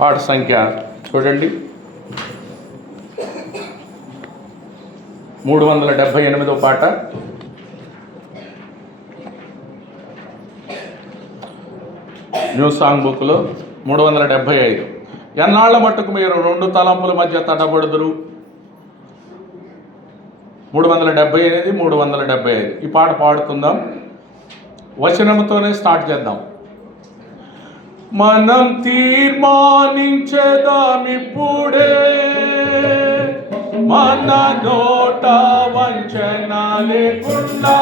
పాట సంఖ్య చూడండి. మూడు వందల డెబ్భై ఎనిమిదో పాట న్యూ సాంగ్ బుక్లో మూడు వందల డెబ్భై ఐదు. ఎన్నాళ్ళ మట్టుకు మీరు రెండు తలంపుల మధ్య తడబడుదురు మూడు వందల డెబ్భై ఎనిమిది మూడు వందల డెబ్భై ఐదు. ఈ పాట పాడుతుందాం వచనంతోనే స్టార్ట్ చేద్దాం. మనం తీర్మానించేదామిప్పుడే మన నోట వంచన లేకుండా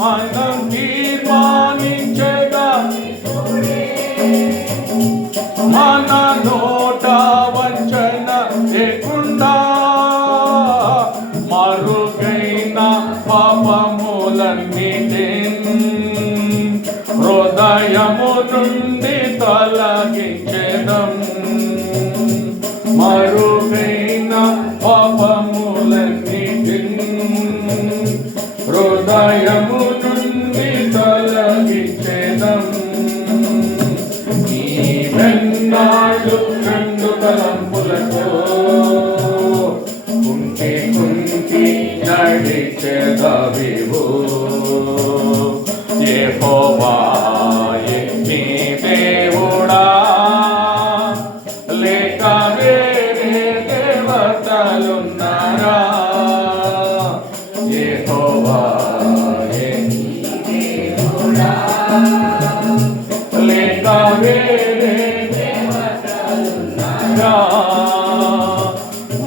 మనం తీర్మాని తొలగించేదం మరుగైన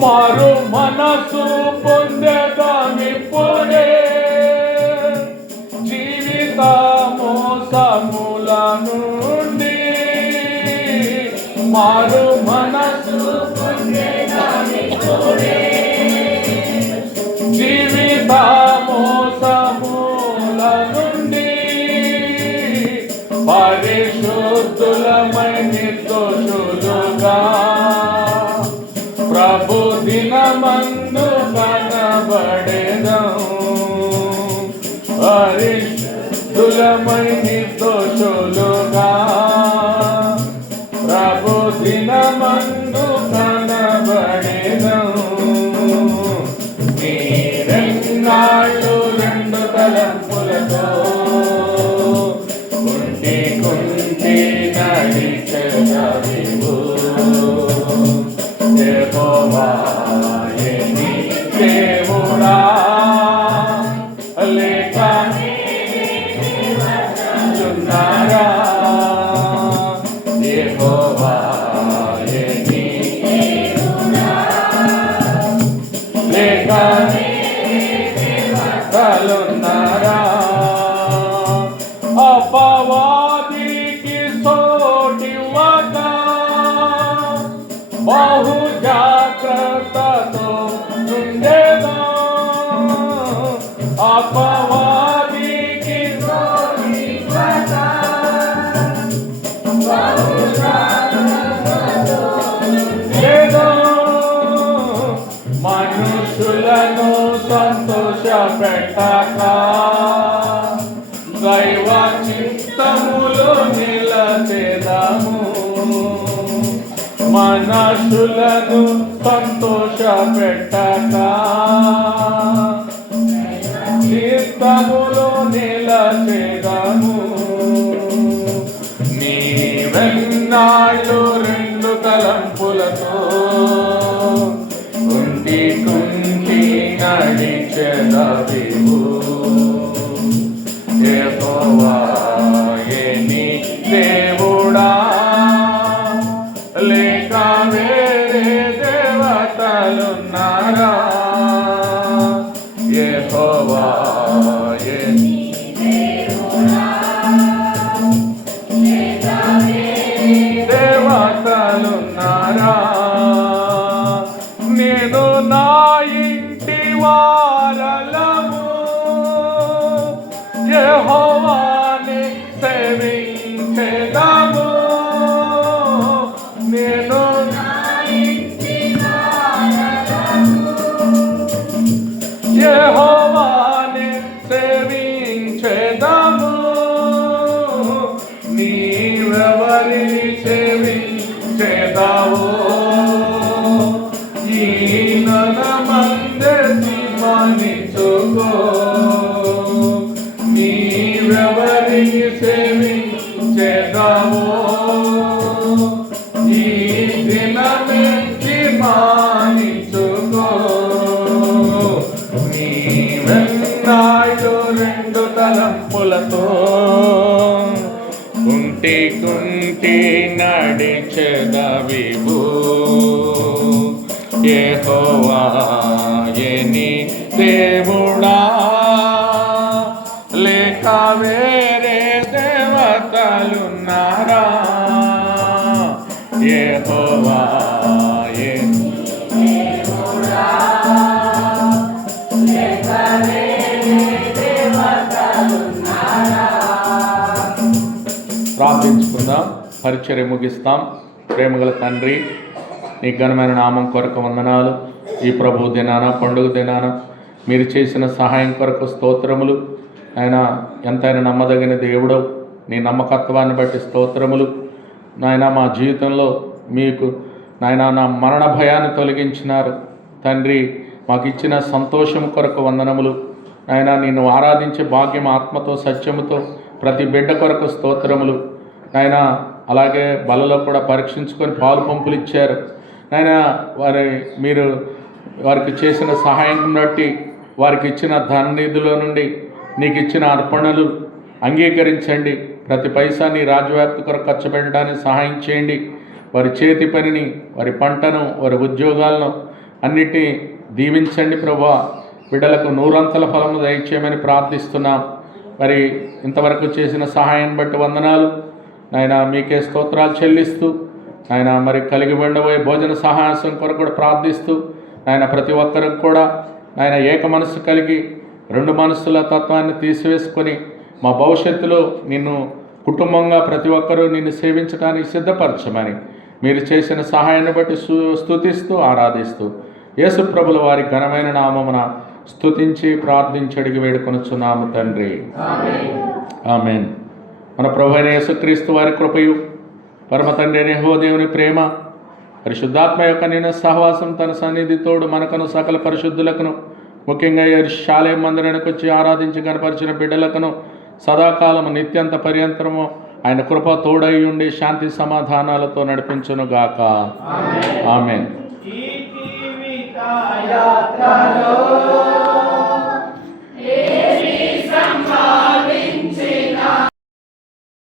మారు మనసు పొందేదానిప్పుడే జీవితము సముల నుండి మారు మనసు పొందేదానిప్పుడే జీవితము పరిశుద్ధులమై నిర్దోషులుగా ప్రభు దినమందు కనబడేదం. పరిశుద్ధులమై నిర్దోషులుగా దైవ చిత్తములో నిలచేదాము. మనుషులను సంతోష పెట్టక చిత్తములో నిలచేదాము. నీ వెన్నాళ్ళు రెండు తలంపులతో నీవెవరిని సేవి చేదావు ఈ ననమందరి మానిచుకో నీవెవరికి సేవించేదావు కుంటి కుంటి నడిచెదవివు యెహోవా ఎని దేవుడా. లేక వేరే దేవతలున్నారా? యెహోవా ప్రార్థించుకుందాం. పరిచర్య ముగిస్తాం. ప్రేమగల తండ్రి నీ ఘనమైన నామం కొరకు వందనాలు. ఈ ప్రభు దినాన పండుగ దినాన మీరు చేసిన సహాయం కొరకు స్తోత్రములు. ఆయన ఎంతైనా నమ్మదగిన దేవుడు నీ నమ్మకత్వాన్ని బట్టి స్తోత్రములు. నాయన మా జీవితంలో మీకు నాయన నా మరణ భయాన్ని తొలగించినారు. తండ్రి మాకు ఇచ్చిన సంతోషం కొరకు వందనములు. నాయన నిన్ను ఆరాధించే భాగ్యం ఆత్మతో సత్యముతో ప్రతి బిడ్డ కొరకు స్తోత్రములు. ఆయన అలాగే బలలో కూడా పరీక్షించుకొని పాలు పంపులు ఇచ్చారు. ఆయన వారి మీరు వారికి చేసిన సహాయం బట్టి వారికి ఇచ్చిన ధననిధిలో నుండి నీకు ఇచ్చిన అర్పణలు అంగీకరించండి. ప్రతి పైసా నీ రాజ్యవ్యాప్తి కొరకు ఖర్చు పెట్టడానికి సహాయం చేయండి. వారి చేతి పనిని వారి పంటను వారి ఉద్యోగాలను అన్నిటినీ దీవించండి ప్రభా. బిడ్డలకు నూరంతల ఫలము దయచేయమని ప్రార్థిస్తున్నాం. మరి ఇంతవరకు చేసిన సహాయం బట్టి వందనాలు. నాయన మీకే స్తోత్రాలు చెల్లిస్తూ ఆయన మరి కలిగి ఉండబోయే భోజన సహాయం కొరకు కూడా ప్రార్థిస్తూ ఆయన ప్రతి ఒక్కరికి కూడా ఆయన ఏక మనస్సు కలిగి రెండు మనస్సుల తత్వాన్ని తీసివేసుకొని మా భవిష్యత్తులో నిన్ను కుటుంబంగా ప్రతి ఒక్కరూ నిన్ను సేవించడానికి సిద్ధపరచమని మీరు చేసిన సహాయాన్ని బట్టి సు స్తుతిస్తూ ఆరాధిస్తూ యేసు ప్రభుల వారి ఘనమైన నామమున స్తుతించి ప్రార్థించి అడిగి వేడుకొనుచున్నాము తండ్రి. ఆమెన్. మన ప్రభు అయిన యేసుక్రీస్తు వారి కృపయు పరమ తండ్రి అనే దేవుని ప్రేమ పరిశుద్ధాత్మ యొక్క నిన్న సహవాసం తన సన్నిధితోడు మనకను సకల పరిశుద్ధులకును ముఖ్యంగా శాలయ మందిరానికి వచ్చి ఆరాధించి కనపరిచిన బిడ్డలకును సదాకాలము నిత్యంత పర్యంతరము ఆయన కృప తోడై ఉండి శాంతి సమాధానాలతో నడిపించును గాక. ఆమెన్.